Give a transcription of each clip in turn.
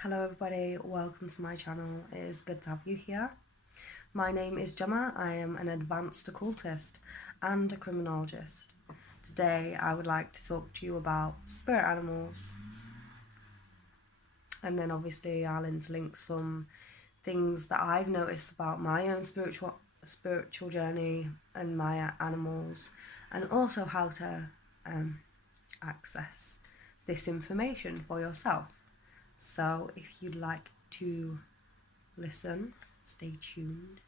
Hello everybody, welcome to my channel. It is good to have you here. My name is Gemma. I am an advanced occultist and a criminologist. Today I would like to talk to you about spirit animals, and then obviously I'll interlink some things that I've noticed about my own spiritual journey and my animals, and also how to access this information for yourself. So if you'd like to listen, stay tuned.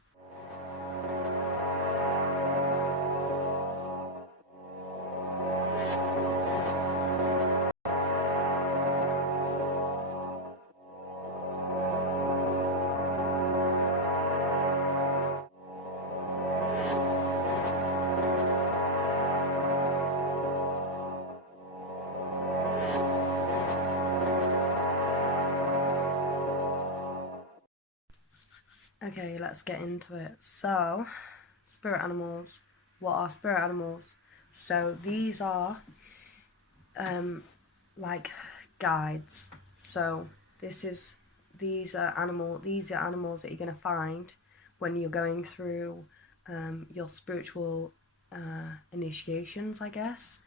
Okay, let's get into it. So, spirit animals. What are spirit animals? So these are like guides. So these are animals that you're gonna find when you're going through your spiritual initiations, I guess.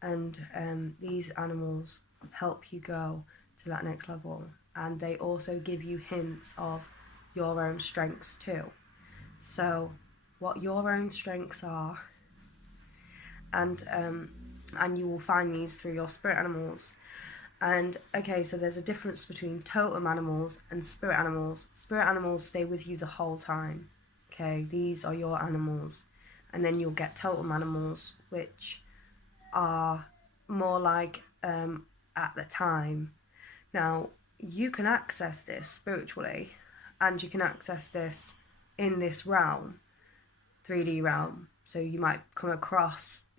And these animals help you go to that next level, and they also give you hints of your own strengths too. So what your own strengths are, and you will find these through your spirit animals. And okay, so there's a difference between totem animals and spirit animals. Spirit animals stay with you the whole time. Okay, these are your animals. And then you'll get totem animals, which are more like at the time. Now, you can access this spiritually, and you can access this in this realm, 3D realm. So you might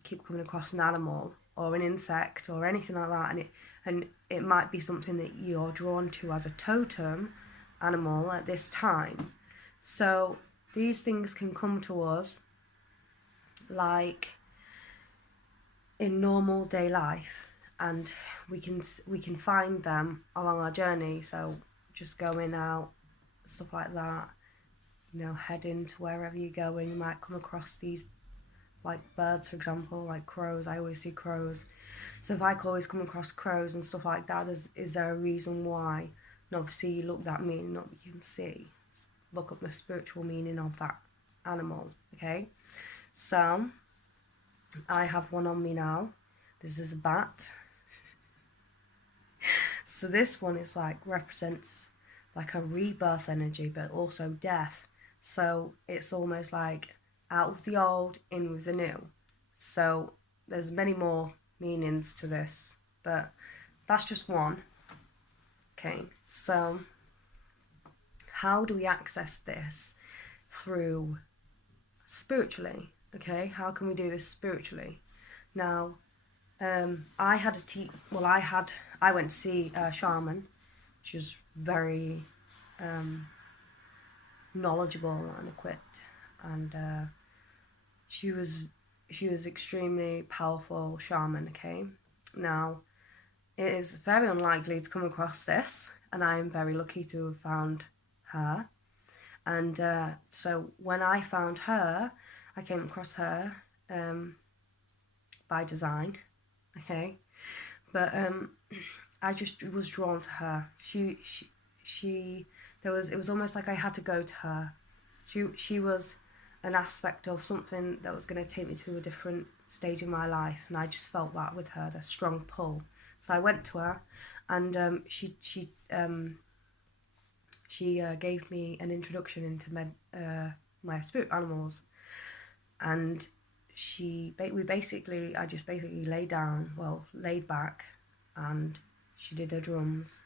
keep coming across an animal or an insect or anything like that, and it might be something that you're drawn to as a totem animal at this time. So these things can come to us like in normal day life, and we can find them along our journey. So just going out, stuff like that, heading to wherever you're going, you might come across these, like birds, for example, like crows. I always see crows. So if I always come across crows and stuff like that, is there a reason why? And obviously you look that meaning up, you can see, look up the spiritual meaning of that animal. Okay, so I have one on me now. This is a bat. So this one is like represents like a rebirth energy, but also death. So it's almost like out of the old, in with the new. So there's many more meanings to this, but that's just one. Okay, so how do we access this? Through spiritually. Okay, how can we do this spiritually? Now, I went to see a shaman. She was very knowledgeable and equipped, and she was extremely powerful shaman. Okay, now it is very unlikely to come across this, and I am very lucky to have found her. And so when I found her, I came across her by design. Okay, but I just was drawn to her. It was almost like I had to go to her. She was an aspect of something that was going to take me to a different stage in my life, and I just felt that with her, the strong pull. So I went to her, and she gave me an introduction into my spirit animals, and I just basically laid back, and she did her drums,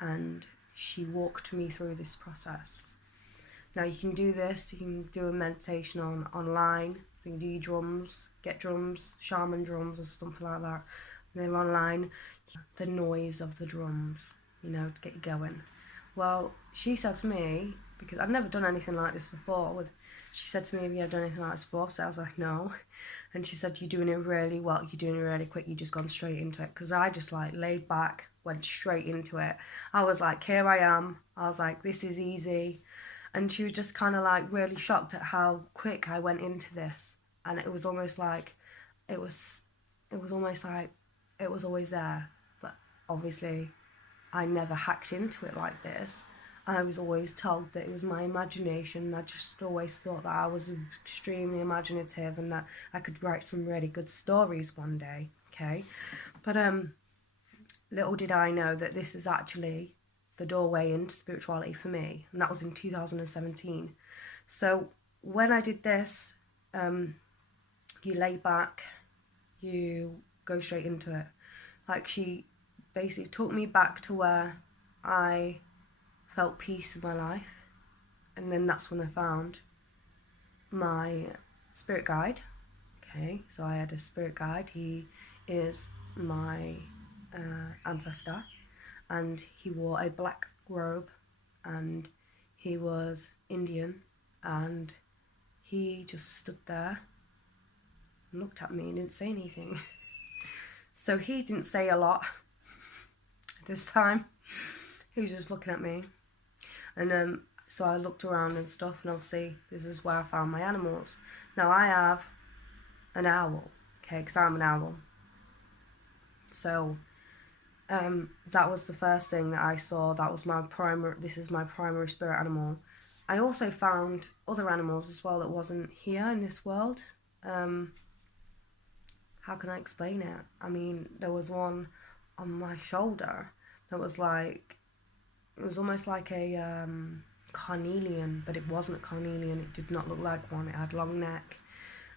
and she walked me through this process. Now you can do this, you can do a meditation online, you can do your drums, get drums, shaman drums or something like that. And they're online, the noise of the drums, to get you going. Well, she said to me, because I'd never done anything like this before. She said to me, have you ever done anything like this before? So I was like, no. And she said, you're doing it really well, you're doing it really quick, you just gone straight into it. Because I just like laid back, went straight into it. I was like, here I am. I was like, this is easy. And she was just kind of like really shocked at how quick I went into this. And it was almost like, it was almost like it was always there. But obviously I never hacked into it like this. I was always told that it was my imagination. I just always thought that I was extremely imaginative and that I could write some really good stories one day, okay? But little did I know that this is actually the doorway into spirituality for me, and that was in 2017. So when I did this, you lay back, you go straight into it. Like, she basically took me back to where I felt peace in my life, and then that's when I found my spirit guide. Okay, so I had a spirit guide. He is my ancestor, and he wore a black robe, and he was Indian, and he just stood there and looked at me and didn't say anything. So he didn't say a lot this time. He was just looking at me. And so I looked around and stuff, and obviously this is where I found my animals. Now I have an owl, okay, because I'm an owl. So that was the first thing that I saw. That was this is my primary spirit animal. I also found other animals as well that wasn't here in this world. How can I explain it? I mean, there was one on my shoulder that was like, it was almost like a carnelian, but it wasn't a carnelian. It did not look like one. It had long neck,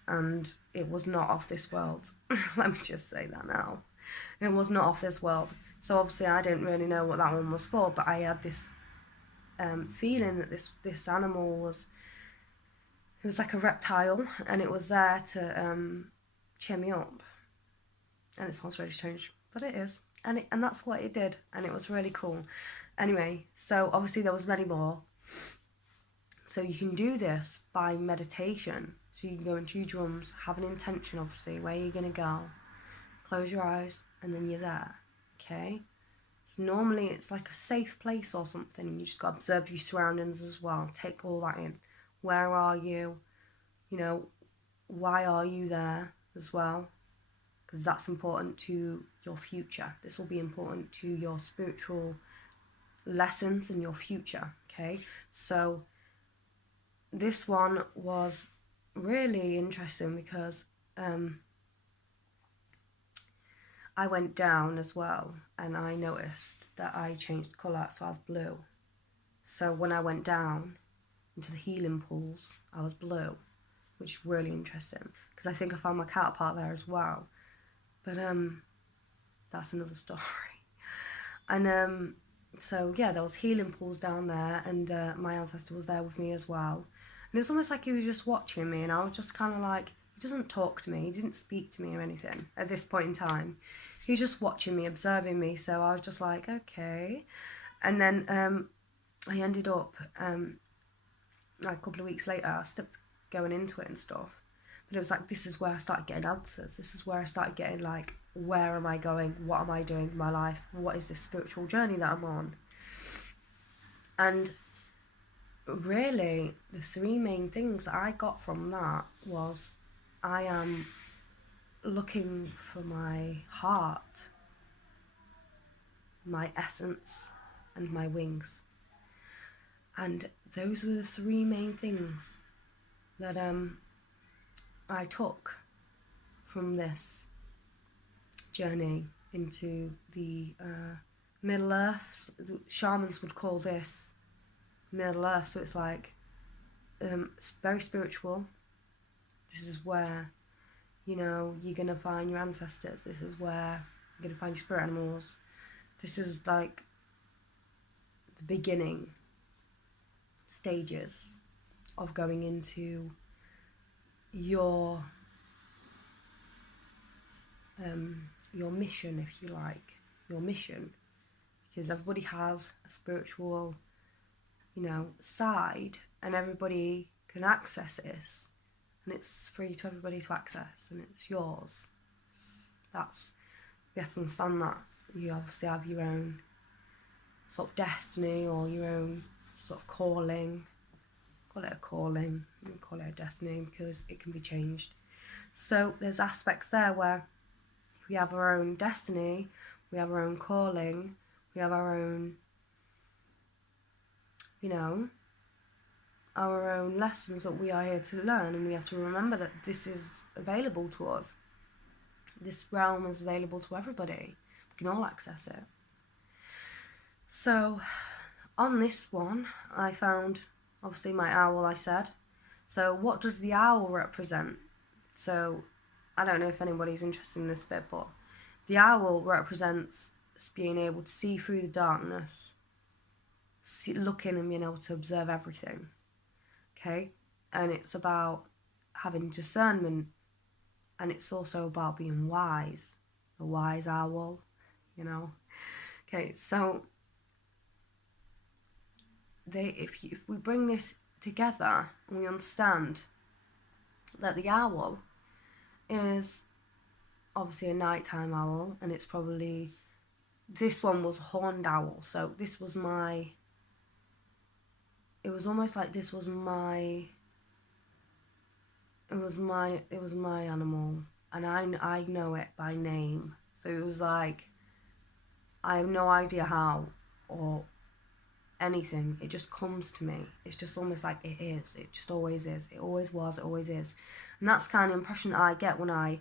and it was not of this world. Let me just say that now. It was not of this world. So obviously I didn't really know what that one was for, but I had this feeling that this animal was, it was like a reptile, and it was there to cheer me up. And it sounds really strange, but it is. And that's what it did, and it was really cool. Anyway, so obviously there was many more. So you can do this by meditation. So you can go into your drums, have an intention, obviously, where you're going to go. Close your eyes, and then you're there, okay? So normally it's like a safe place or something, and you just got to observe your surroundings as well. Take all that in. Where are you? You know, why are you there as well? Because that's important to your future. This will be important to your spiritual lessons in your future, okay? So this one was really interesting because I went down as well, and I noticed that I changed colour, so I was blue. So when I went down into the healing pools, I was blue, which is really interesting because I think I found my counterpart there as well. But that's another story. And so yeah, there was healing pools down there, and my ancestor was there with me as well. And it was almost like he was just watching me, and I was just kind of like, he doesn't talk to me, he didn't speak to me or anything at this point in time. He was just watching me, observing me, so I was just like, okay. And then I ended up, like a couple of weeks later, I stepped going into it and stuff. But it was like, this is where I started getting answers. This is where I started getting like, where am I going? What am I doing in my life? What is this spiritual journey that I'm on? And really, the three main things that I got from that was, I am looking for my heart, my essence, and my wings. And those were the three main things that I took from this journey into the Middle Earth. The shamans would call this Middle Earth, so it's like it's very spiritual. This is where, you know, you're gonna find your ancestors. This is where you're gonna find your spirit animals. This is like the beginning stages of going into your mission, if you like, your mission, because everybody has a spiritual, side, and everybody can access this, and it's free to everybody to access, and it's yours. We have to understand that. You obviously have your own sort of destiny, or your own sort of calling. Call it a calling, you call it a destiny, because it can be changed. So there's aspects there where we have our own destiny, we have our own calling, we have our own, our own lessons that we are here to learn, and we have to remember that this is available to us. This realm is available to everybody. We can all access it. So on this one, I found, obviously, my owl, I said. So what does the owl represent? So I don't know if anybody's interested in this bit, but the owl represents being able to see through the darkness, looking and being able to observe everything. Okay? And it's about having discernment, and it's also about being wise. The wise owl, Okay, so if we bring this together and we understand that the owl is obviously a nighttime owl, and it's probably, this one was a horned owl, so this was it was almost like this was my animal, and I know it by name. So it was like, I have no idea how or anything, it just comes to me. It's just almost like it is. It just always is. It always was. It always is. And that's the kind of impression that I get when I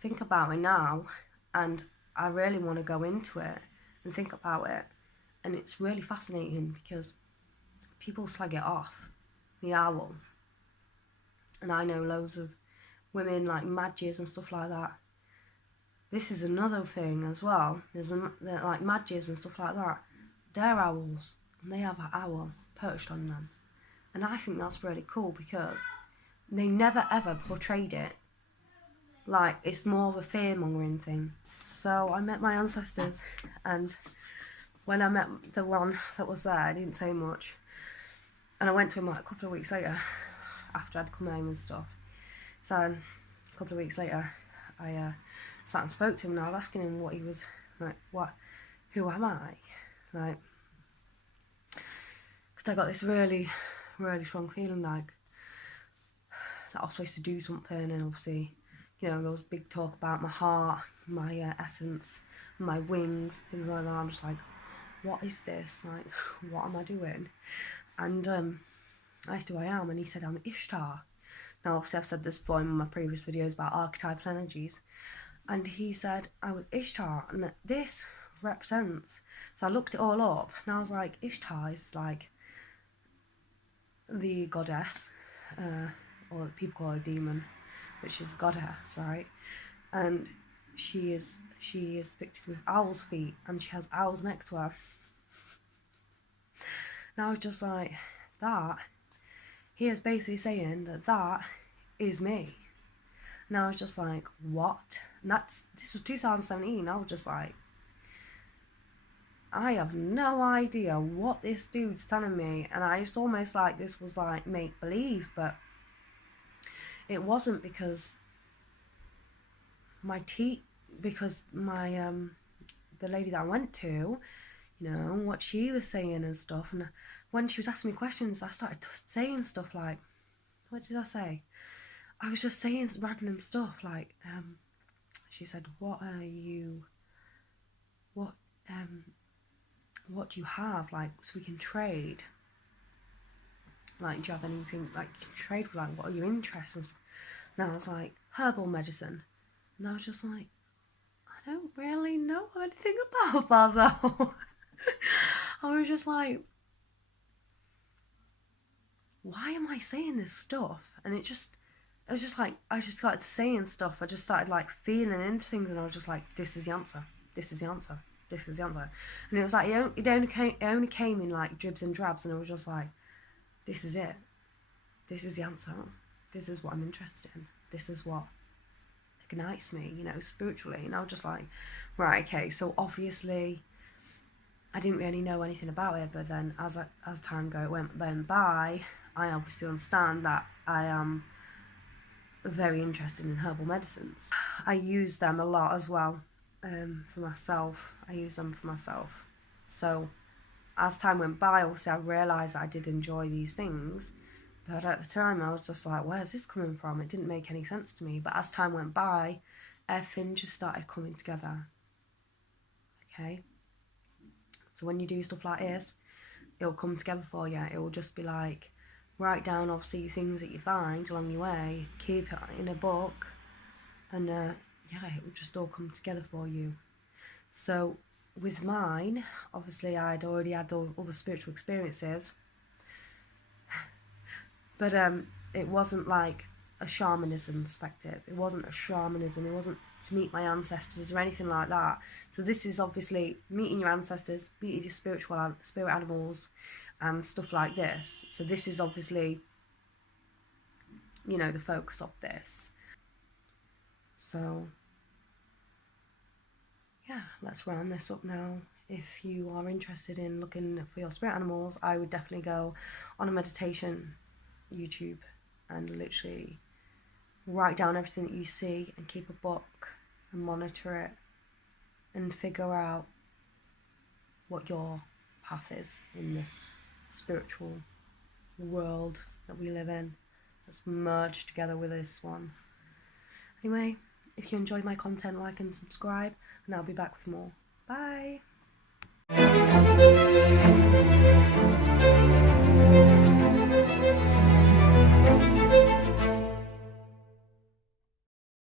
think about it now, and I really want to go into it and think about it. And it's really fascinating because people slag it off, the owl. And I know loads of women like Madges and stuff like that. This is another thing as well. There's like Madges and stuff like that. They're owls, and they have an owl perched on them. And I think that's really cool because they never ever portrayed it like it's more of a fear-mongering thing. So I met my ancestors, and when I met the one that was there, I didn't say much. And I went to him like a couple of weeks later, after I'd come home and stuff. So a couple of weeks later, I sat and spoke to him, and I was asking him what he was, like, who am I? Like, because I got this really, really strong feeling like that I was supposed to do something, and obviously, there was big talk about my heart, my essence, my wings, things like that. I'm just like, what is this? Like, what am I doing? And I asked who I am, and he said I'm Ishtar. Now, obviously, I've said this before in my previous videos about archetypal energies, and he said I was Ishtar, and that this represents. So I looked it all up, and I was like, Ishtar is like the goddess, or people call her a demon, which is goddess, right? And she is depicted with owl's feet, and she has owls next to her. And I was just like, that, he is basically saying that is me. And I was just like, what? And this was 2017. I was just like, I have no idea what this dude's telling me. And I just almost like this was like make believe, but it wasn't, because the lady that I went to, what she was saying and stuff, and when she was asking me questions, I started saying stuff like, what did I say? I was just saying random stuff like, she said, what do you have, like, so we can trade? Like, do you have anything, like, you can trade with, like, what are your interests? And I was like, herbal medicine. And I was just like, I don't really know anything about that though. I was just like, why am I saying this stuff? And it was just like, I just started saying stuff. I just started like feeling into things, and I was just like, this is the answer. This is the answer. This is the answer. And it was like, it only came in like dribs and drabs, and I was just like, this is it. This is the answer. This is what I'm interested in. This is what ignites me, spiritually. And I was just like, right, okay, so obviously I didn't really know anything about it, but then as time went by, I obviously understand that I am very interested in herbal medicines. I use them a lot as well, for myself. I use them for myself. So as time went by, obviously I realised that I did enjoy these things, but at the time I was just like, where's this coming from? It didn't make any sense to me. But as time went by, everything just started coming together. Okay? So when you do stuff like this, it'll come together for you. It will just be like, write down obviously things that you find along your way, keep it in a book, and yeah, it will just all come together for you. So with mine, obviously I'd already had all the spiritual experiences, but it wasn't like a shamanism perspective. It wasn't a shamanism. It wasn't to meet my ancestors or anything like that. So this is obviously meeting your ancestors, meeting your spirit animals, and stuff like this. So this is obviously, you know, the focus of this. So yeah, let's round this up now. If you are interested in looking for your spirit animals, I would definitely go on a meditation YouTube and literally write down everything that you see and keep a book and monitor it and figure out what your path is in this spiritual world that we live in that's merged together with this one. Anyway, if you enjoyed my content, like and subscribe, and I'll be back with more. Bye!